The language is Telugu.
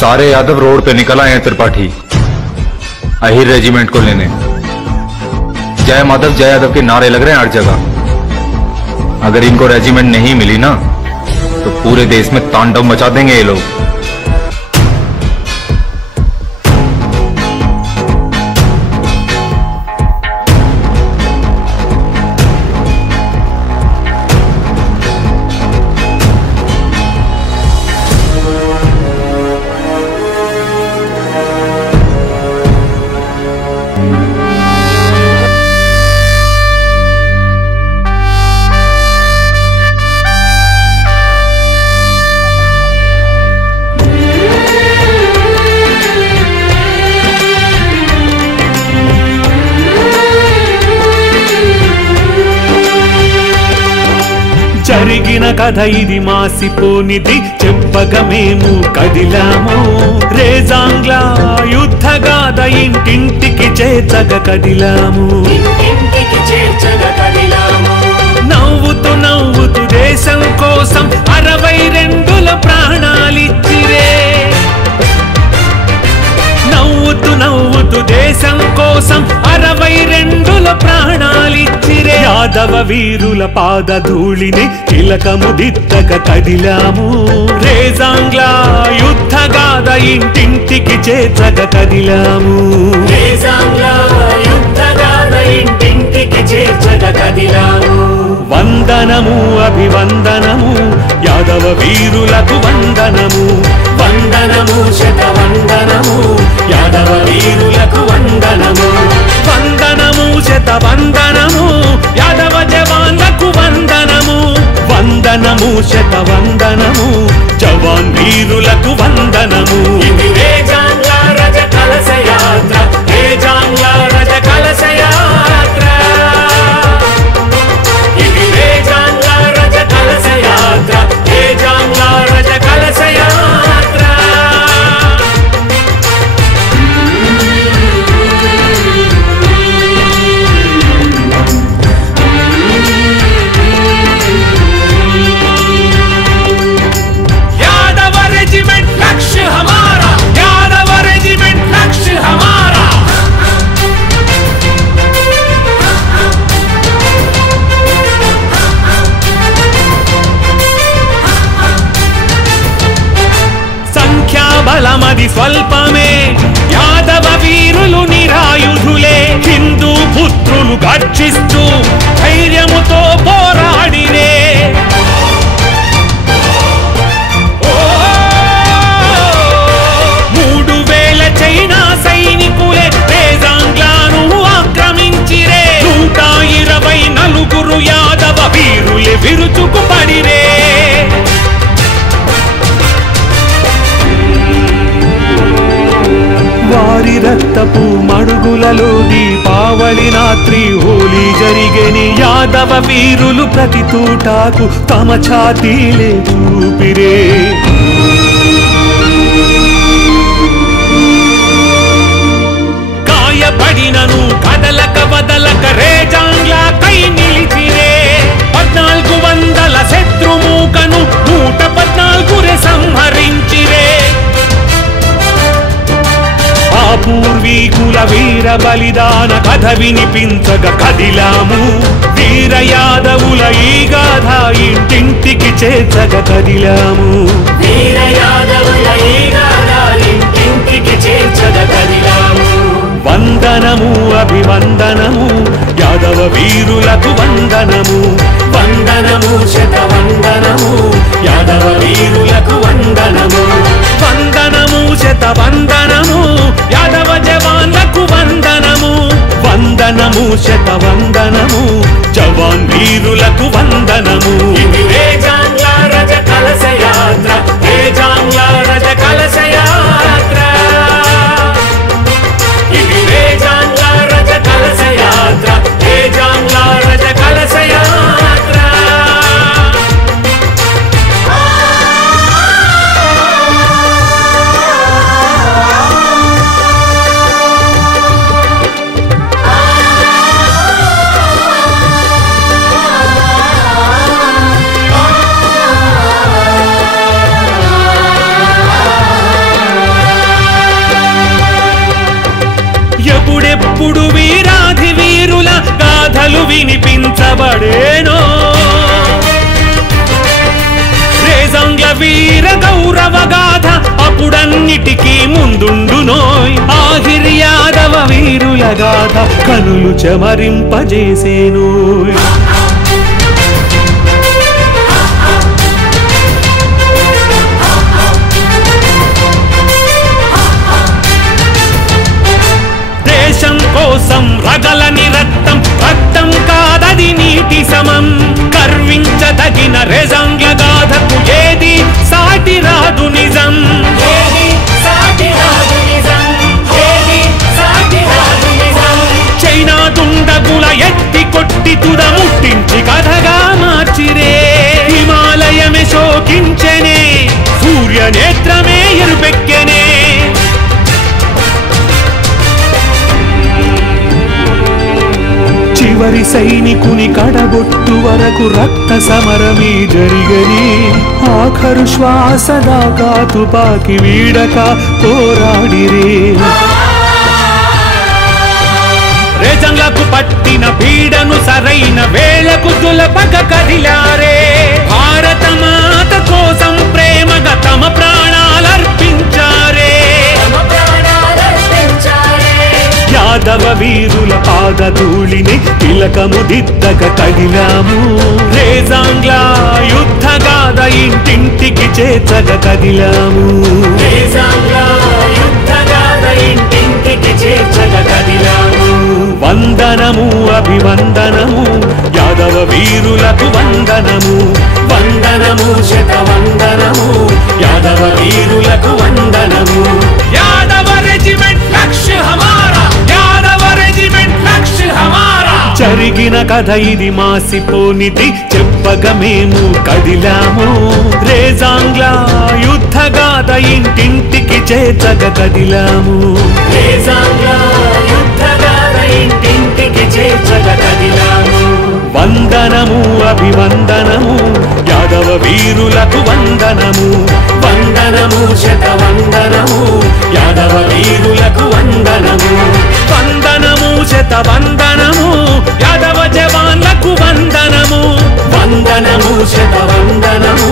सारे यादव रोड पे निकल आए हैं त्रिपाठी अहिर रेजिमेंट को लेने। जय माधव जय यादव के नारे लग रहे हैं हर जगह। अगर इनको रेजिमेंट नहीं मिली ना तो पूरे देश में तांडव मचा देंगे ये लोग। జరిగిన కథ ఇది మాసిపోనిది చెప్పగా మేము కదిలాము రేజాంగ్ల యుద్ధగాథ ఇంటింటికి చేర్చగా కదిలాము నవ్వుతూ నవ్వుతూ దేశం కోసం 62 ప్రాణాలిచ్చిరే నవ్వుతూ నవ్వుతూ దేశం కోసం 62 ప్రాణాలిచ్చిరే యాదవ వీరుల పాదధూళిని తిలకము దిద్దక కదిలాము రేజాంగ్ల యుద్ధగాథ ఇంటింటికి చేర్చక కదిలాము రేజాంగ్ల యుద్ధగాథ ఇంటింటికి చేర్చక కదిలాము వందనము అభివందనము యాదవ వీరులకు వందనము వందనము శతవందనము యాదవ వీరులకు వందనము వందనము శతవందనము యాదవ జవాన్లకు వందనము వందనము శతవందనము జవాన్ వీరులకు వందనము ఇది రేజాంగ్ల రజ కలశ యాత్ర రేజాంగ్ల రజ కలశ యాత్ర ఇది రేజాంగ్ల రజ కలశ యాత్ర రేజాంగ్ల రజ కలశ యాత్ర यादव रेजिमेंट लक्ष्य हमारा यादव रेजिमेंट लक्ष्य हमारा సంఖ్యాబలమది స్వల్పమే యాదవ వీరులు నిరాయుధులే హిందూ పుత్రులు గర్జిస్తూ ధైర్యముతో పోరాడిరే 3000 చైనా సైనికులే రేజాంగ్లను ఆక్రమించిరే 124 యాదవ వీరులే విరుచుకు పడిరే వారి రక్తపు మడుగులలో దీపావళి రాత్రి హోలీ జరిగేని యాదవ వీరులు ప్రతి తూటాకు తమ ఛాతీలే ఊపిరే గాయపడినను కదలక వదలక రేజాంగ్ల కై నిలిచిరే 1400 శత్రుమూకను 114 సంహరించిరే పూర్వీకుల వీర బలిదాన కథ వినిపించగ కదిలాము వీర యాదవుల ఈ గాథ ఇంటింటికి చేర్చగ కదిలాము వీర యాదవుల ఈ గాథ ఇంటింటికి చేర్చగ కదిలాము వందనము అభివందనము యాదవ వీరులకు వందనము వందనము శతవందనము యాదవ వీరులకు వందనము వందనము శతవందనము యాదవ జవాన్లకు వందనము వందనము శతవందనము జవాన్ వీరులకు వందనము ఇది రేజాంగ్ల రజ కలశ యాత్ర రేజాంగ్ల రజ కలశ యాత్ర ఇది రేజాంగ్ల రజ కలశ యాత్ర రేజాంగ్ల రజ కలశ యాత్ర పాడేనో రేజంగ్ల వీర గౌరవ గాథ అప్పుడన్నిటికీ ముందుండునోయ్ ఆహిర్ యాదవ వీరుల గాథ కనులు చెమరింపజేసేనోయ్ దేశం కోసం రగలని రక్తం రక్తం కాదది నీటి సమం గర్వించదగిన రేజంగ్ల గాథకు ఏది సాటి రాదు నిజం చైనా దుండగుల ఎత్తి కొట్టి తుద ముట్టించి కథగా మార్చిరే హిమాలయమే శోకించెనే సూర్య నేత్రమే ఎరుపెక్కెనే చివరి సైనికుని కడబొట్టు వరకు రక్త సమరమే జరిగని ఆఖరు శ్వాస దాకా తుపాకి వీడక పోరాడిరే రేజంగ్లకు పట్టిన పీడను సరైన వేళకు దులపక కదిలారే భారత మాత కోసం ప్రేమగా తమ ప్రాణాలర్పించారే యాదవ వీరుల పాదధూళిని తిలకము దిద్దక కదిలాము రేజంగ్ల యుద్ధ గాథ ఇంటింటికి చేర్చక కదిలాము రేజంగ్ల యుద్ధ గాథ ఇంటింటికి చేర్చక కదిలాము వందనము అభివందనము యాదవ వీరులకు వందనము వందనము శతవందనము యాదవ వీరులకు వందనము యాదవ రెజిమెంట్ లక్ష్య హమారా యాదవ రెజిమెంట్ లక్ష్య హమారా జరిగిన కథ ఇది మాసిపోనిది చెప్పగ మేము కదిలాము రేజంగ్ల యుద్ధ గాథ ఇంటింటికి చేర్చక కదిలాము రేజంగ్ల యుద్ధ గాథ ఇంటింటికి చేర్చక కదిలాము వందనము అభివందనము యాదవ వీరులకు వందనము వందనము శతవందనము యాదవ వీరులకు వందనము వందనము శతవందనము యాదవ జవాన్లకు వందనము వందనము శతవందనము